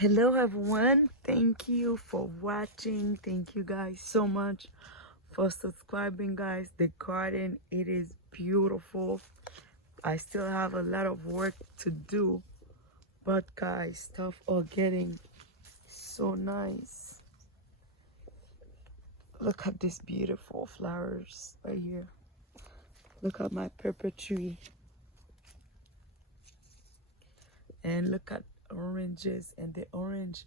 Hello everyone, thank you for watching. Thank you guys so much for subscribing, guys. The garden, it is beautiful. I still have a lot of work to do, but guys, stuff are getting so nice. Look at these beautiful flowers right here. Look at my pepper tree, and look at oranges, and the orange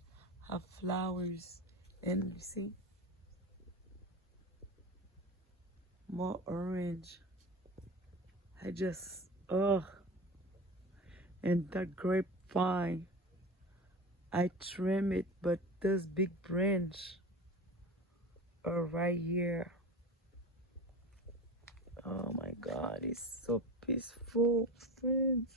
have flowers, and you see more orange. Oh, and that grapevine, I trim it, but this big branch are right here. Oh my God, it's so peaceful, friends.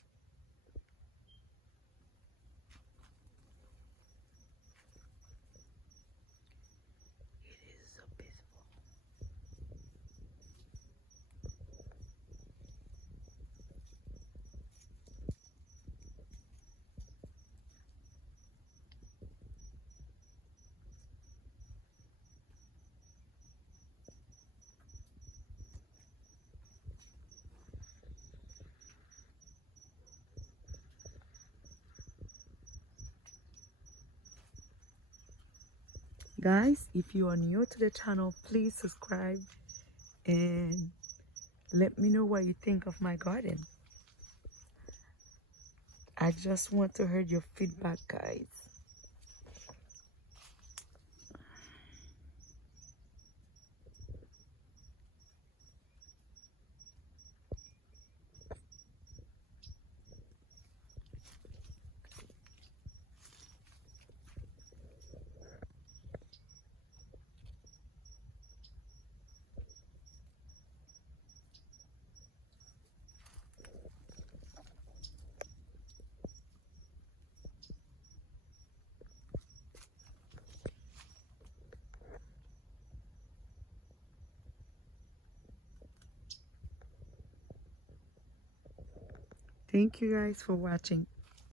It is so peaceful. Guys, if you are new to the channel, please subscribe and let me know what you think of my garden. I just want to hear your feedback, guys. Thank you guys for watching.